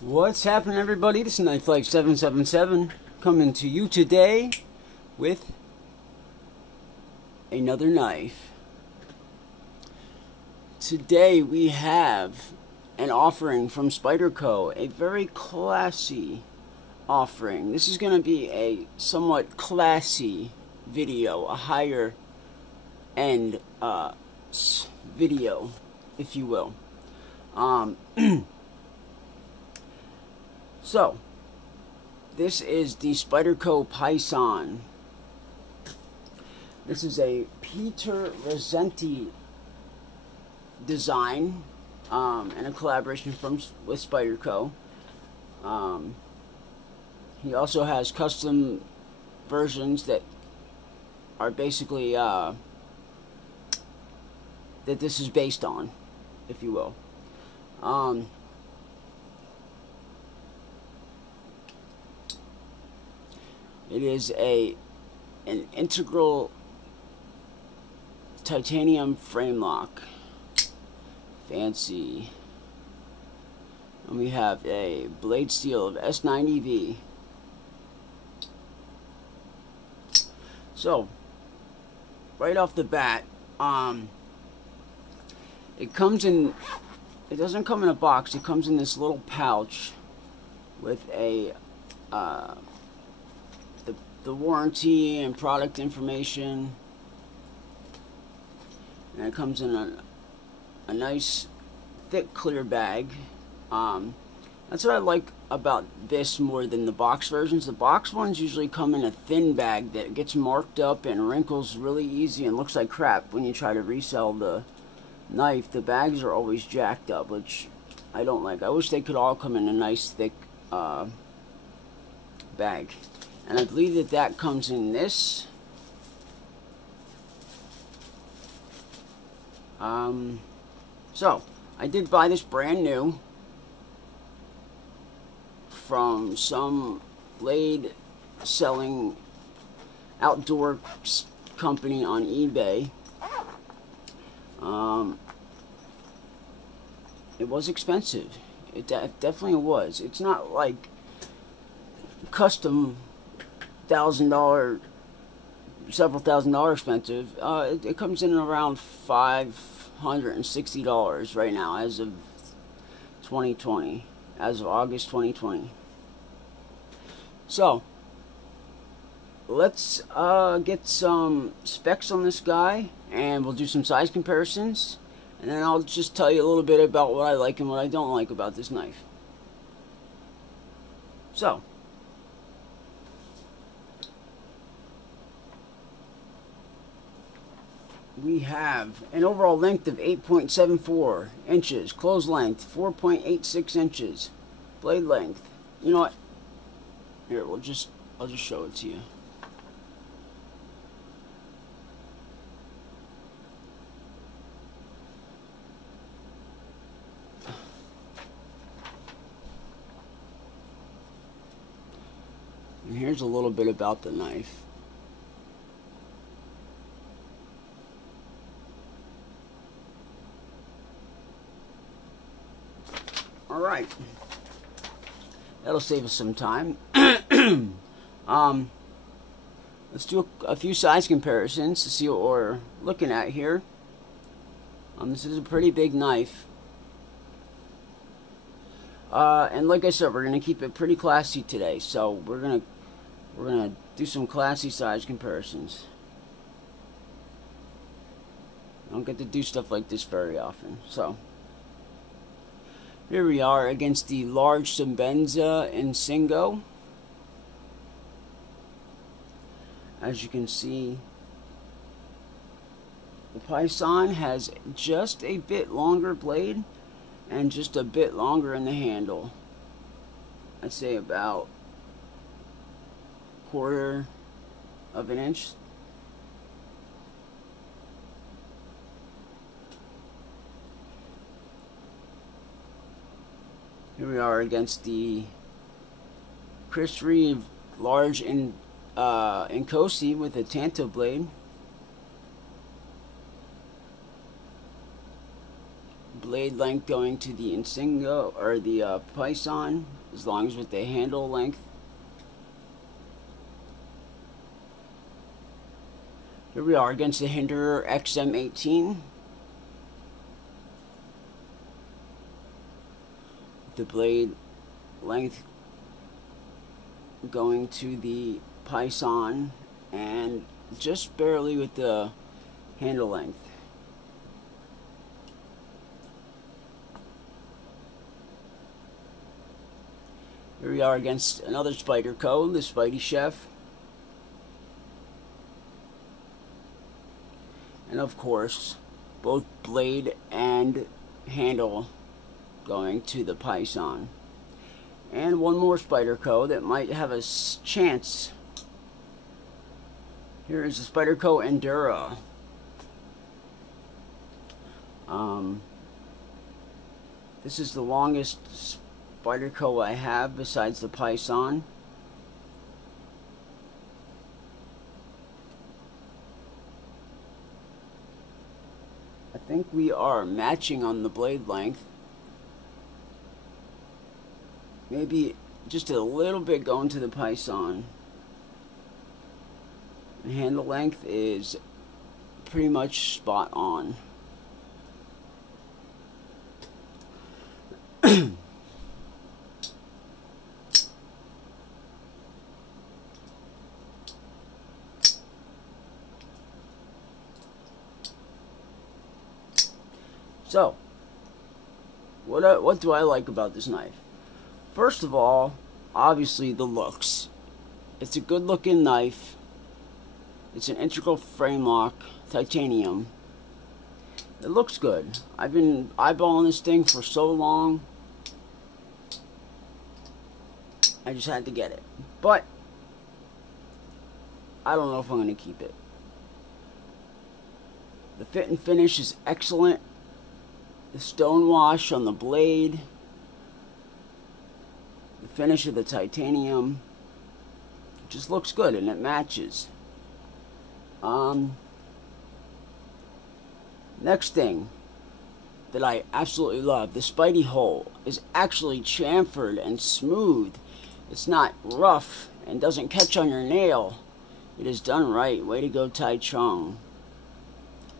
What's happening, everybody? This is KnifeLike777 coming to you today with another knife. Today we have an offering from Spyderco, a very classy offering. This is going to be a somewhat classy video, a higher end video, if you will. So, this is the Spyderco Paysan. This is a Peter Rassenti design and a collaboration with Spyderco. He also has custom versions that are basically that this is based on, if you will. It is an integral titanium frame lock. Fancy. And we have a blade steel of S90V. So, right off the bat, it doesn't come in a box, it comes in this little pouch with a the warranty and product information, and it comes in a nice thick clear bag. That's what I like about this more than the box versions. The box ones usually come in a thin bag that gets marked up and wrinkles really easy and looks like crap when you try to resell the knife. The bags are always jacked up, which I don't like. I wish they could all come in a nice thick bag. And I believe that comes in this. So, I did buy this brand new from some blade selling outdoor company on eBay. It was expensive. It definitely was. It's not like custom $1,000, several $1,000 expensive. It comes in around $560 right now as of 2020, as of August 2020. So let's get some specs on this guy, and we'll do some size comparisons, and then I'll just tell you a little bit about what I like and what I don't like about this knife. So, we have an overall length of 8.74 inches, close length 4.86 inches, blade length. You know what? Here, I'll just show it to you. And here's a little bit about the knife. Alright, that'll save us some time. Let's do a few size comparisons to see what we're looking at here. This is a pretty big knife. And like I said, we're going to keep it pretty classy today. So we're gonna do some classy size comparisons. I don't get to do stuff like this very often. So here we are against the large Sebenza in Singo. As you can see, the Paysan has just a bit longer blade and just a bit longer in the handle. I'd say about 1/4 of an inch. Here we are against the Chris Reeve large in Cosi with a Tanto blade. blade length going to the Insingo or the Paysan, as long as with the handle length. Here we are against the Hinderer XM18. The blade length going to the Paysan and just barely with the handle length. Here we are against another Spyderco, the Spidey Chef. And of course, both blade and handle going to the Paysan. And one more Spyderco that might have a chance. Here is the Spyderco Endura. This is the longest Spyderco I have besides the Paysan. I think we are matching on the blade length. Maybe just a little bit going to the Paysan. The handle length is pretty much spot on. So, what do I like about this knife? First of all, obviously the looks. It's a good looking knife. It's an integral FrameLock titanium. It looks good. I've been eyeballing this thing for so long. I just had to get it. But I don't know if I'm going to keep it. The fit and finish is excellent. The stone wash on the blade, the finish of the titanium, just looks good and it matches. Next thing that I absolutely love, the Spidey hole is actually chamfered and smooth. It's not rough and doesn't catch on your nail. It is done right. Way to go, Tai Chung.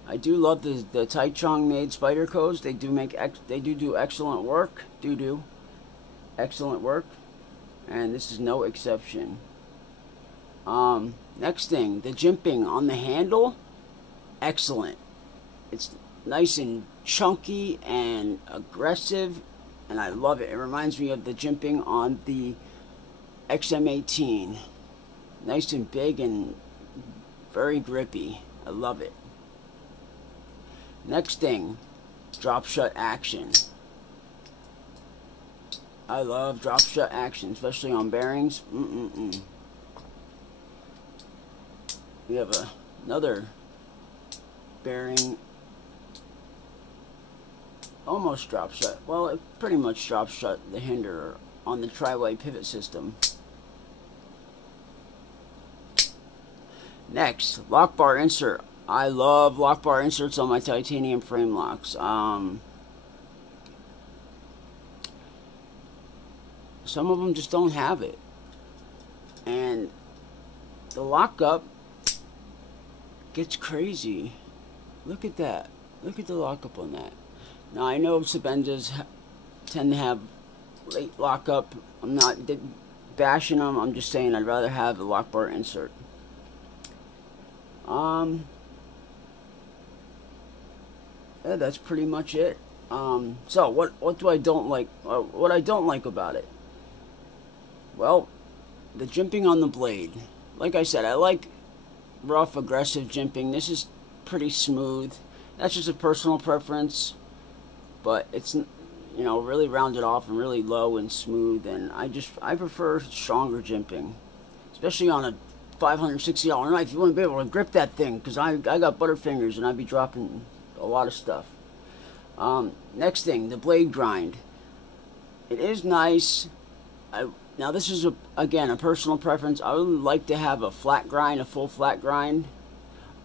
I do love the Tai Chung made Spydercos. They do excellent work. Excellent work, and this is no exception. Next thing, the jimping on the handle, excellent. It's nice and chunky and aggressive, and I love it. It reminds me of the jimping on the XM18. Nice and big and very grippy. I love it. Next thing, drop shut action. I love drop shut action, especially on bearings. We have another bearing, almost drop shut. Well, it pretty much drop shut the Hinderer on the tri-way pivot system. Next, lock bar insert. I love lock bar inserts on my titanium frame locks. Some of them just don't have it. And the lockup gets crazy. Look at that. Look at the lockup on that. Now, I know Sebendas tend to have late lockup. I'm not bashing them. I'm just saying I'd rather have the lock bar insert. Yeah, that's pretty much it. So what do I don't like? What I don't like about it? Well, the jimping on the blade. Like I said, I like rough, aggressive jimping. This is pretty smooth. That's just a personal preference, but it's, you know, really rounded off and really low and smooth. And I prefer stronger jimping, especially on a $560 knife. You want to be able to grip that thing, because I got butterfingers and I'd be dropping a lot of stuff. Next thing, the blade grind. It is nice. Now this is again a personal preference. I would like to have a flat grind, a full flat grind,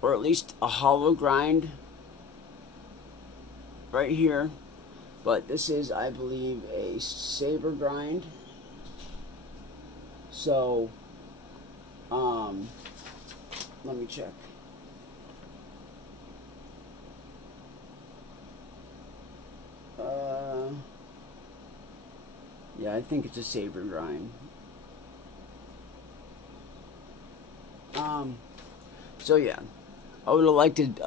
or at least a hollow grind right here. But this is, I believe, a saber grind. So, let me check. Yeah, I think it's a saber grind. So yeah, I would have liked it.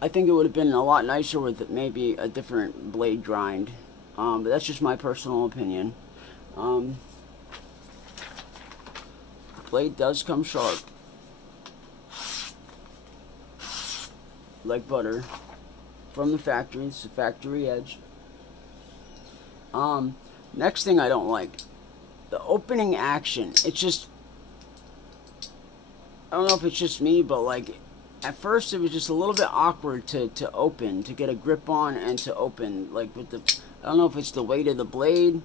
I think it would have been a lot nicer with maybe a different blade grind. But that's just my personal opinion. Blade does come sharp, like butter, from the factory. It's a factory edge. Next thing I don't like, the opening action. It's just, I don't know if it's just me, but like at first it was just a little bit awkward to open, to get a grip on and to open. Like with the, I don't know if it's the weight of the blade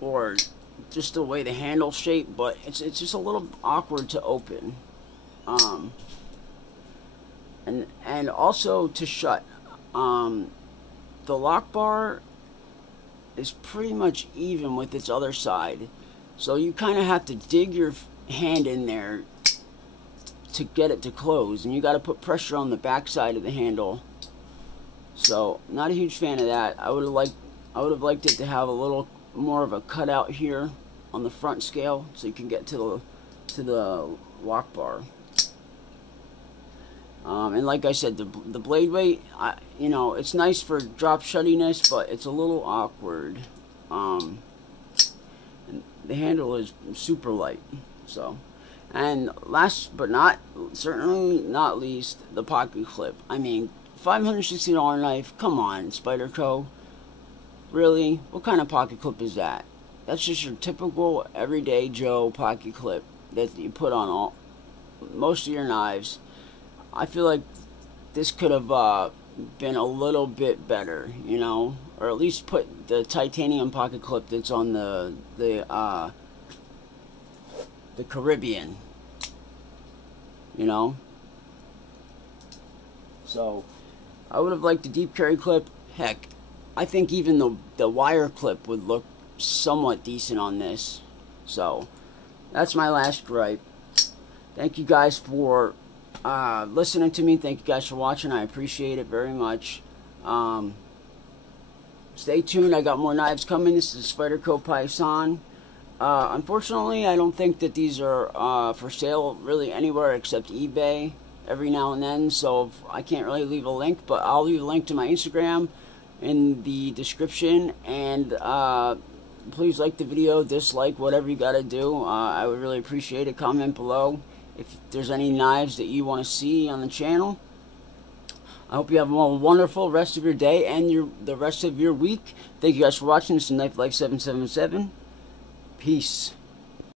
or just the way the handle shape, but it's just a little awkward to open. And also to shut. The lock bar is pretty much even with its other side, so you kind of have to dig your hand in there to get it to close, and you got to put pressure on the back side of the handle. So not a huge fan of that. I would have liked it to have a little more of a cutout here on the front scale, so you can get to the lock bar. And like I said, the blade weight, you know, it's nice for drop shuttiness, but it's a little awkward. And the handle is super light. So, and last but certainly not least, the pocket clip. I mean, $560 knife. Come on, Spyderco. Really? What kind of pocket clip is that? That's just your typical everyday Joe pocket clip that you put on most of your knives. I feel like this could have been a little bit better, you know, or at least put the titanium pocket clip that's on the Caribbean, you know. So I would have liked a deep carry clip. Heck, I think even the wire clip would look somewhat decent on this. So that's my last gripe. Thank you guys for listening to me. Thank you guys for watching. I appreciate it very much. Stay tuned. I got more knives coming. This is Spyderco Paysan. Unfortunately, I don't think that these are for sale really anywhere except eBay every now and then, so I can't really leave a link, but I'll leave a link to my Instagram in the description. And please like the video, dislike, whatever you gotta do. I would really appreciate it. Comment below if there's any knives that you want to see on the channel. I hope you have a wonderful rest of your day and the rest of your week. Thank you guys for watching. This is Knife Life 777. Peace.